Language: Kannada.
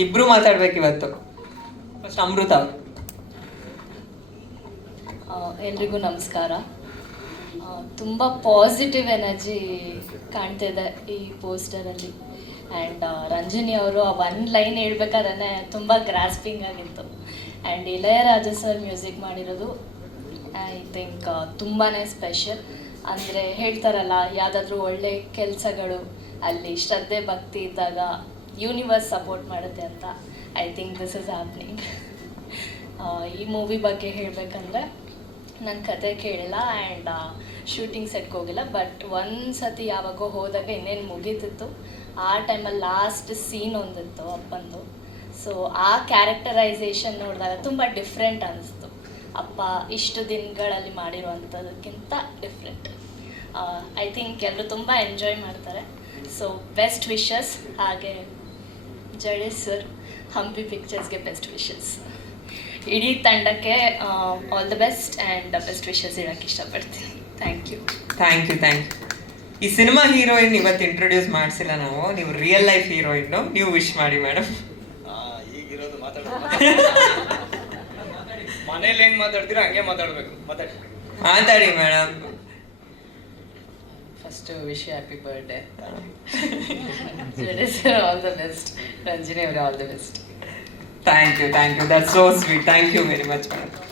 ಇಬ್ರು ಮಾತಾಡ್ಬೇಕು ಇವತ್ತು. ಫಸ್ಟ್ ಅಮೃತ. ಎಲ್ರಿಗೂ ನಮಸ್ಕಾರ. ತುಂಬ ಪಾಸಿಟಿವ್ ಎನರ್ಜಿ ಕಾಣ್ತಾ ಇದೆ ಈ ಪೋಸ್ಟರಲ್ಲಿ ಆ್ಯಂಡ್ ರಂಜನಿ ಅವರು ಆ ಒನ್ ಲೈನ್ ಹೇಳ್ಬೇಕಾದ್ರೆ ತುಂಬ ಗ್ರಾಸ್ಪಿಂಗ್ ಆಗಿತ್ತು. ಆ್ಯಂಡ್ ಇಳೆಯರಾಜ ಸರ್ ಮ್ಯೂಸಿಕ್ ಮಾಡಿರೋದು ಐ ಥಿಂಕ್ ತುಂಬಾ ಸ್ಪೆಷಲ್ ಅಂದರೆ ಹೇಳ್ತಾರಲ್ಲ, ಯಾವುದಾದ್ರೂ ಒಳ್ಳೆ ಕೆಲಸಗಳು, ಅಲ್ಲಿ ಶ್ರದ್ಧೆ, ಭಕ್ತಿ ಇದ್ದಾಗ ಯೂನಿವರ್ಸ್ ಸಪೋರ್ಟ್ ಮಾಡುತ್ತೆ ಅಂತ I think this is happening ಈ ಮೂವಿ ಬಗ್ಗೆ ಹೇಳಬೇಕಂದ್ರೆ ನನ್ನ ಕತೆ ಕೇಳಿಲ್ಲ ಆ್ಯಂಡ್ ಶೂಟಿಂಗ್ ಸೆಟ್ಗೆ ಹೋಗಿಲ್ಲ ಬಟ್ ಒಂದು ಸತಿ ಯಾವಾಗೋ ಹೋದಾಗ ಇನ್ನೇನು ಮುಗೀತಿತ್ತು. ಆ ಟೈಮಲ್ಲಿ ಲಾಸ್ಟ್ ಸೀನ್ ಒಂದಿತ್ತು ಅಪ್ಪಂದು. ಸೊ ಆ ಕ್ಯಾರೆಕ್ಟರೈಸೇಷನ್ ನೋಡಿದಾಗ ತುಂಬ ಡಿಫ್ರೆಂಟ್ ಅನಿಸ್ತು. ಅಪ್ಪ ಇಷ್ಟು ದಿನಗಳಲ್ಲಿ ಮಾಡಿರುವಂಥದ್ದಕ್ಕಿಂತ ಡಿಫ್ರೆಂಟ್ ಐ ಥಿಂಕ್ ಎಲ್ಲರೂ ತುಂಬ ಎಂಜಾಯ್ ಮಾಡ್ತಾರೆ. ಸೊ ಬೆಸ್ಟ್ ವಿಶಸ್ ಹಾಗೆ ಜಡೇಶ್ ಸರ್ ಹಂಪಿ ಪಿಕ್ಚರ್ಸ್ಗೆ ಬೆಸ್ಟ್ ವಿಶಸ್ ಇಡೀ ತಂಡಕ್ಕೆ all the best and best wishes ಹೇಳೋಕ್ಕೆ ಇಷ್ಟಪಡ್ತೀನಿ. Thank you thank you thank you ಈ ಸಿನಿಮಾ ಹೀರೋಯಿನ್ ಇವತ್ತು ಇಂಟ್ರೊಡ್ಯೂಸ್ ಮಾಡಿಸಿಲ್ಲ ನಾವು. ನೀವು ರಿಯಲ್ ಲೈಫ್ ಹೀರೋಯಿನ್ನು ನೀವು ವಿಶ್ ಮಾಡಿ ಮೇಡಮ್ ಆ, ಈಗಿರೋದು ಮಾತಾಡೋದು ಮನೇಲಿ ಹೆಂಗ್ ಮಾತಾಡ್ತೀರಾ ಹಂಗೆ ಮಾತಾಡ್ಬೇಕು. ಮಾತಾಡಿ ಮಾತಾಡಿ madam first wish happy birthday So all the best. Ranjini, all the best. Thank you, thank you. That's so sweet. Thank you very much, madam.